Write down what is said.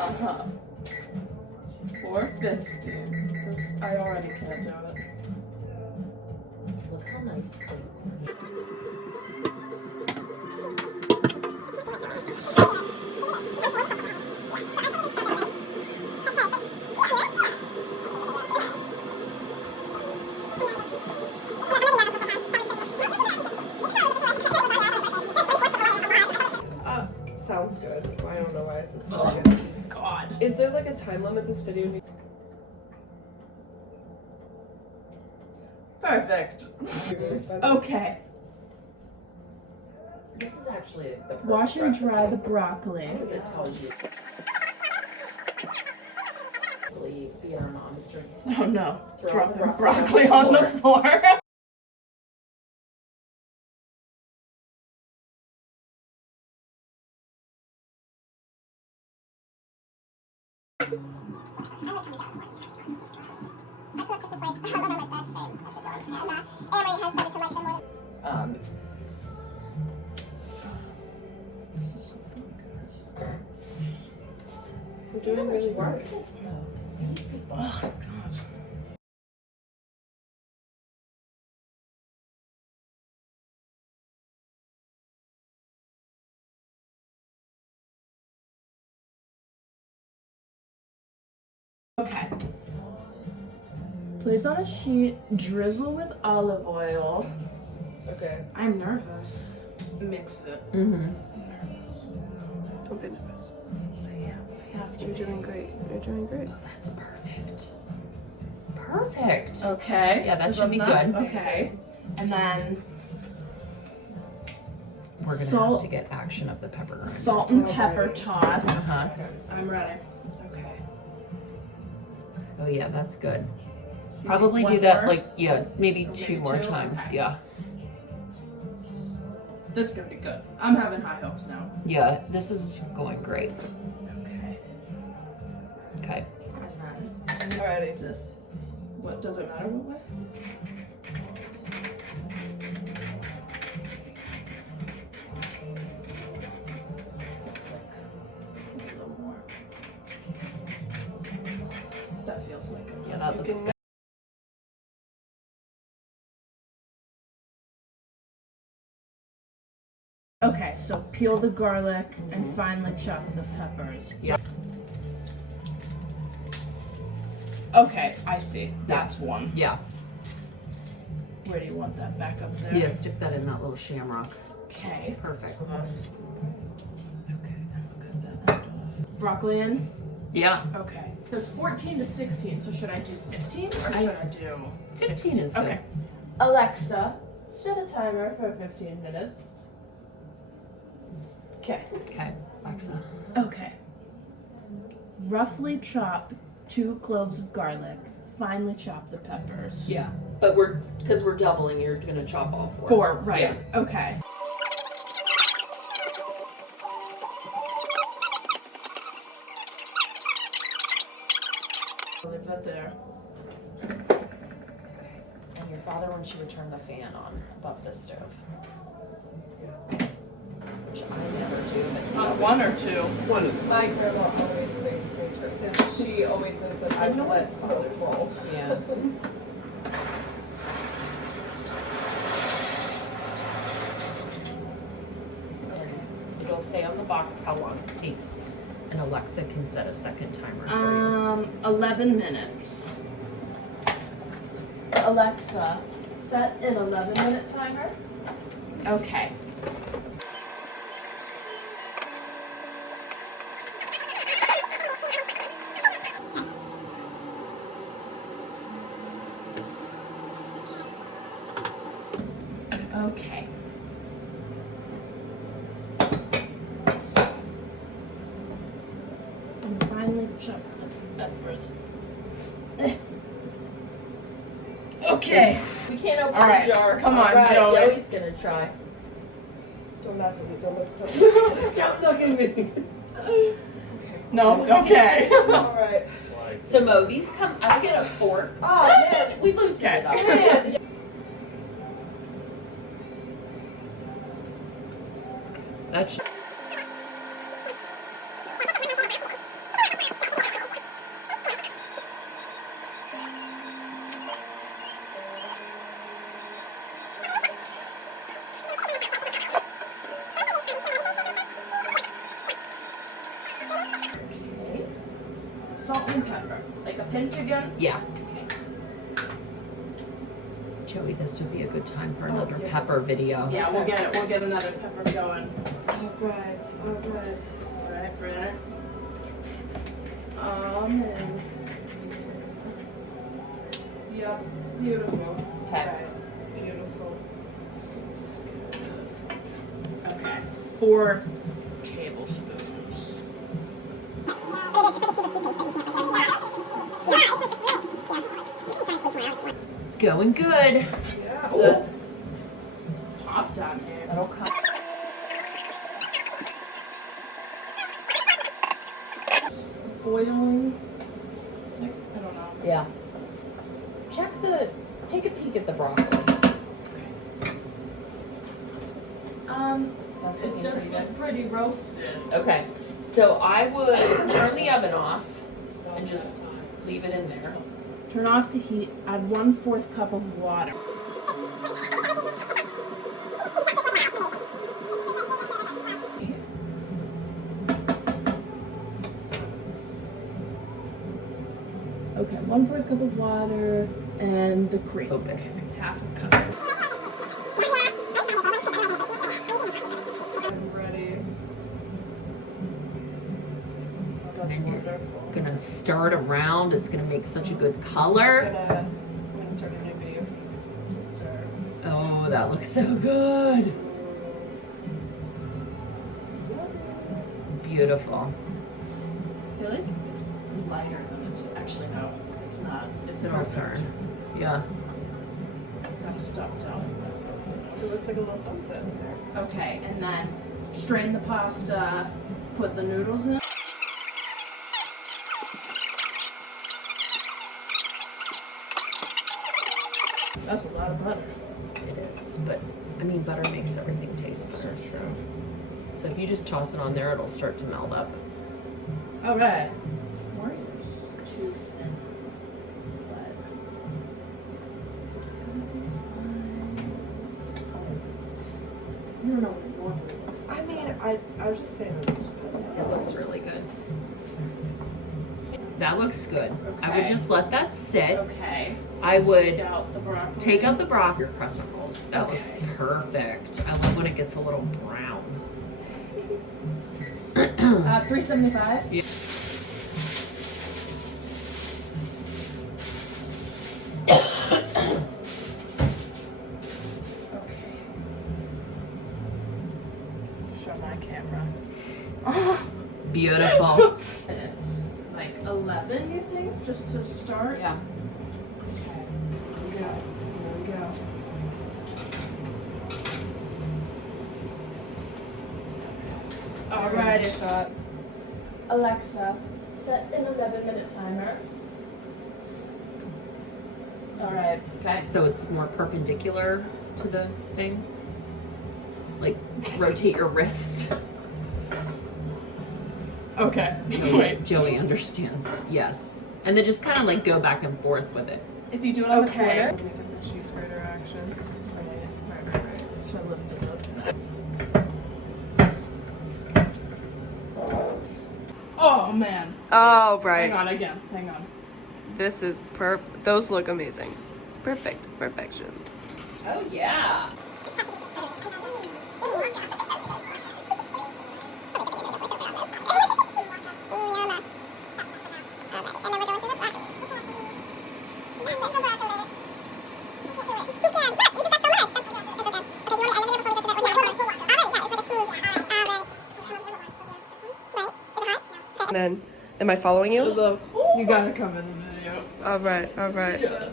Uh-huh. 450. This, I already can't do it. Look how nicely. Sounds good. I don't know why I said sounds Oh, good. God. Is there like a time limit this video? Perfect. Okay. This is actually the perfect Wash and recipe. dry the broccoli. Because it tells you. Really be our monster. Oh no. Throw Drop the the broccoli broccoli on the floor. We're doing really well. Oh god. Okay. Place on a sheet, drizzle with olive oil. Okay. I'm nervous. Mix it. Mm-hmm. Don't be nervous. I have to. You're doing great. You're doing great. Oh, that's perfect. Perfect. Okay. Yeah, that Is should be enough? good. Okay. And then We're gonna Salt. have to get action of the pepper grinder. salt and pepper toss. Uh-huh. I'm ready. Okay. Oh yeah, that's good. You Probably need do one that more? like, yeah, maybe Maybe two more two? times. Okay. Yeah. This is gonna be good. I'm having high hopes now. Yeah, this is going great. Okay. Okay. And then Alrighty. this. What does it matter what way? Looks like a little more. That feels like it. Yeah, that looks good. Okay, so peel the garlic and finely chop the peppers. Yeah. Okay, I see. That's one. Yeah. Where do you want that? Back up there? Yeah, stick that in that little shamrock. Okay. Perfect. For us. Okay, cut that end off. Broccoli in? Yeah. Okay. There's 14 to 16, so should I do 15 or should I do 15 is good. Okay. Alexa, set a timer for 15 minutes. Okay. Okay, Alexa. Okay. Roughly chop 2 cloves of garlic. Finely chop the peppers. Yeah, but because we're doubling, you're gonna chop all 4. 4, right. Yeah. Okay. I'll leave that there. And your father wants you to turn the fan on above the stove. Which I never do, but he always 1 or does. 2? One is My grandma always makes me turn because she always knows that I'm less colorful. Yeah. And it'll say on the box how long it takes, and Alexa can set a second timer for you. 11 minutes. Alexa, set an 11-minute timer. Okay. Okay. And finally chop the peppers. Okay. We can't open All right. the jar. Come on, All right, Joey. Joey's gonna try. Don't laugh at me. Don't look. Don't look at me. No, okay. Alright. So Mo, these come. I get a fork. Oh, man. We loosened it up. Man. That's. pinch again? Yeah. Joey, this would be a good time for another yes, pepper yes, yes. video. Yeah, we'll get it. We'll get another pepper going. Alright, alright. Alright, Brenna. And yeah, beautiful. Okay. Beautiful. Okay, 4 tablespoons. It's going good. Yeah. It's a pop down here. That'll come. Boiling. Like, I don't know. Yeah. Take a peek at the broccoli. That's It looking does pretty good. look pretty roasted. Okay, so I would turn the oven off and just leave it in there. Turn off the heat. Add 1/4 cup of water. Okay, 1/4 cup of water and the cream. Open. Okay, 1/2 cup. I'm ready. Oh, that's And you're wonderful. gonna stir it around. It's gonna make such a good I'm color. gonna start a new video for you to start. Oh, that looks so good. Beautiful. I feel like it's lighter than it's actually no, it's not. It's It'll perfect. turn. Yeah. Gotta stop telling myself. It looks like a little sunset in there. Okay, and then strain the pasta, put the noodles in. That's a lot of butter. It is, but I mean, butter makes everything taste better. So if you just toss it on there, it'll start to melt up. All right. Morrigan's too thin, but it's gonna be fine. You don't know what it normally looks like. I mean, I was just saying it looks good. It looks really good. That looks good. I would Okay. just let that sit. Okay. I would Take out the broccoli. take out the broccoli crescent rolls. That Okay. looks perfect. I love when it gets a little brown. 375. Yeah. Okay. Show my camera. Beautiful. And it's like 11, you think, just to start? Yeah. Okay. Here we go. Alrighty. Shot. Alexa, set an 11-minute timer. Alright. Okay. So it's more perpendicular to the thing. Like rotate your wrist. Okay. Joey understands. Yes. And then just kind of like go back and forth with it. If you do it on Okay. the corner, make it the cheese grater action. Right. Should I lift it up? Oh man. Oh, right. Hang on again. Hang on. This is those look amazing. Perfect. Perfection. Oh yeah. And then, am I following you? You gotta come in the video. All right. All right. Yeah.